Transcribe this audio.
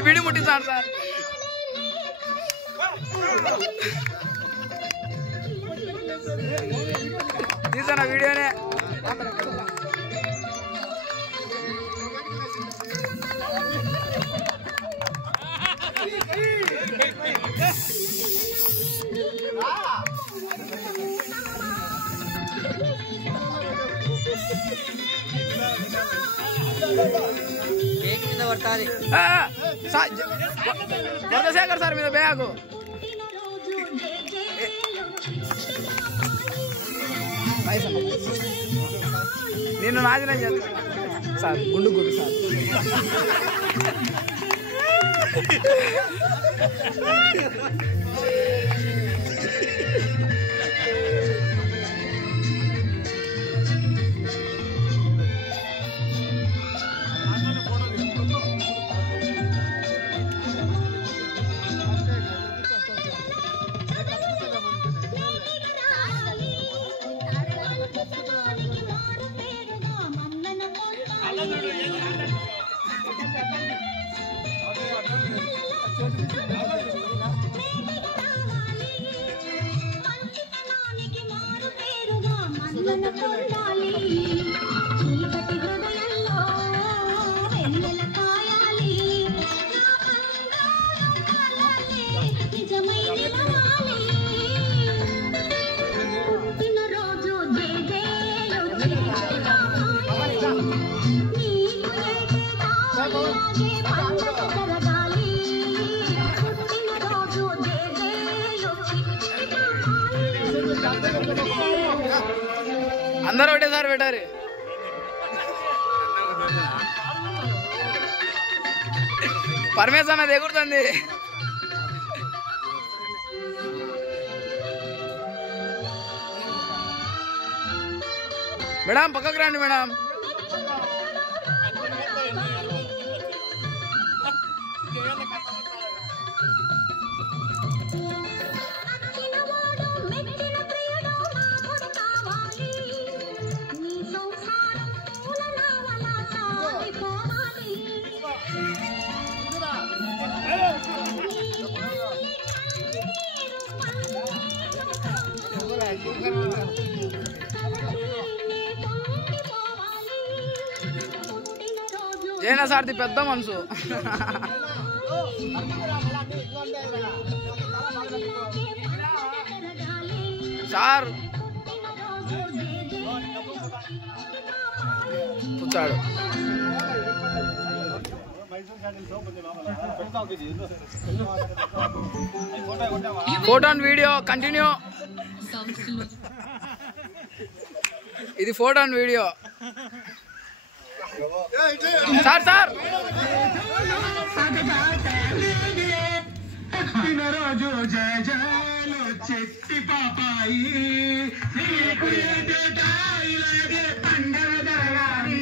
बिड़ी मुट्टी सार सार తీసానా వీడియోనే కేక్ మీద పట్టాలి వరదశేఖర్ సార్ మీద బ్యాగు నేను నాశనం చేస్తాను సార్ గుండు గుండు సార్ అందరూ ఒకటేసారి పెట్టారు పరమేశ్ అన్నది ఎగురుతుంది మేడం పక్కకు రండి మేడం జైనా సార్ది పెద్ద మనసు సార్ కూర్చాడు ఫోటో అండ్ వీడియో కంటిన్యూ ఇది photo and video sir sir రోజు జయ జయలు చెట్టి పాపాయి